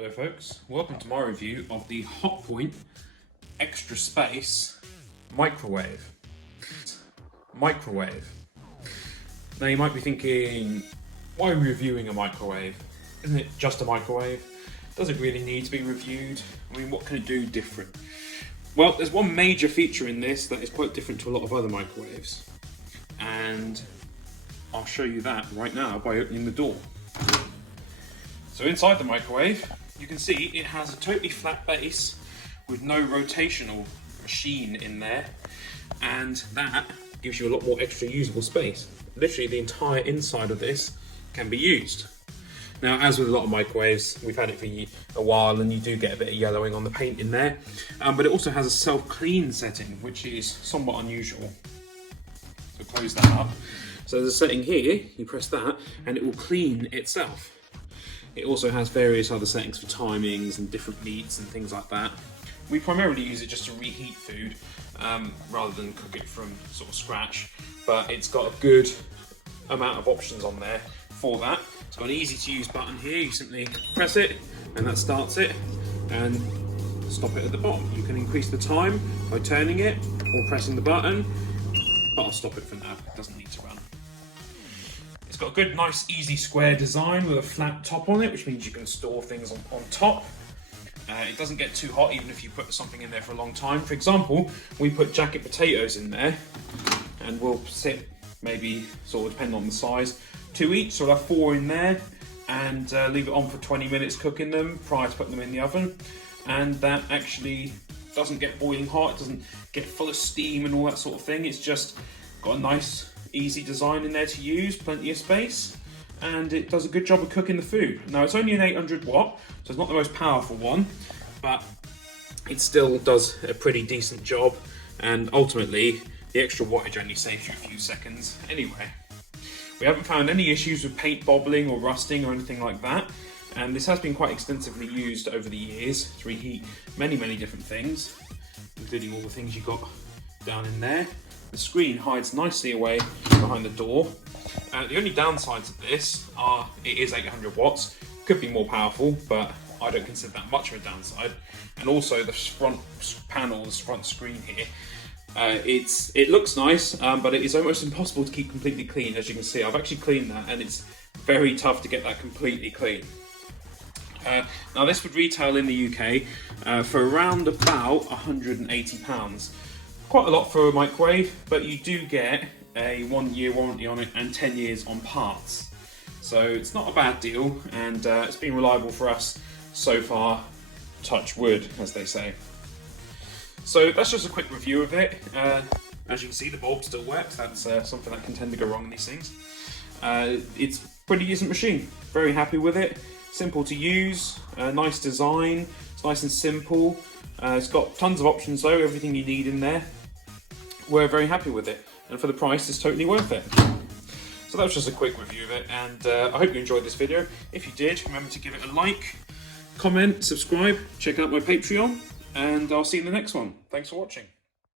Hello folks, welcome to my review of the Hotpoint Extra Space Microwave. Now you might be thinking, why are we reviewing a microwave? Isn't it just a microwave? Does it really need to be reviewed? I mean, what can it do different? Well, there's one major feature in this that is quite different to a lot of other microwaves. And I'll show you that right now by opening the door. So inside the microwave, you can see it has a totally flat base with no rotational machine in there, and that gives you a lot more extra usable space. Literally the entire inside of this can be used. Now, as with a lot of microwaves, we've had it for a while and you do get a bit of yellowing on the paint in there, but it also has a self-clean setting, which is somewhat unusual. So close that up. So there's a setting here, you press that and it will clean itself. It also has various other settings for timings and different meats and things like that. We primarily use it just to reheat food rather than cook it from sort of scratch, but it's got a good amount of options on there for that. It's got an easy to use button here. You simply press it and that starts it, and stop it at the bottom. You can increase the time by turning it or pressing the button, but I'll stop it for now. It doesn't need to run. It's got a good, nice, easy square design with a flat top on it, which means you can store things on top. It doesn't get too hot even if you put something in there for a long time. For example, we put jacket potatoes in there and we'll sit maybe, sort of depending on the size, 2 each, so we'll have 4 in there and leave it on for 20 minutes cooking them prior to putting them in the oven. And that actually doesn't get boiling hot, it doesn't get full of steam and all that sort of thing. It's just got a nice, easy design in there to use, plenty of space, and it does a good job of cooking the food. Now it's only an 800 watt, so it's not the most powerful one, but it still does a pretty decent job, and ultimately the extra wattage only saves you a few seconds anyway. We haven't found any issues with paint bobbling or rusting or anything like that, and this has been quite extensively used over the years to reheat many different things, including all the things you got down in there. The screen hides nicely away behind the door. The only downsides of this are it is 800 watts, could be more powerful, but I don't consider that much of a downside. And also the front panel, this front screen here, it looks nice, but it is almost impossible to keep completely clean. As you can see, I've actually cleaned that and it's very tough to get that completely clean. Now this would retail in the UK for around about £180. Quite a lot for a microwave, but you do get a 1-year warranty on it and 10 years on parts. So it's not a bad deal, and it's been reliable for us so far, touch wood, as they say. So that's just a quick review of it. As you can see, the bulb still works. That's something that can tend to go wrong in these things. It's a pretty decent machine. Very happy with it. Simple to use, nice design. It's nice and simple. It's got tons of options though, everything you need in there. We're very happy with it, and for the price it's totally worth it. So that was just a quick review of it, and I hope you enjoyed this video. If you did, remember to give it a like, comment, subscribe, check out my Patreon, and I'll see you in the next one. Thanks for watching.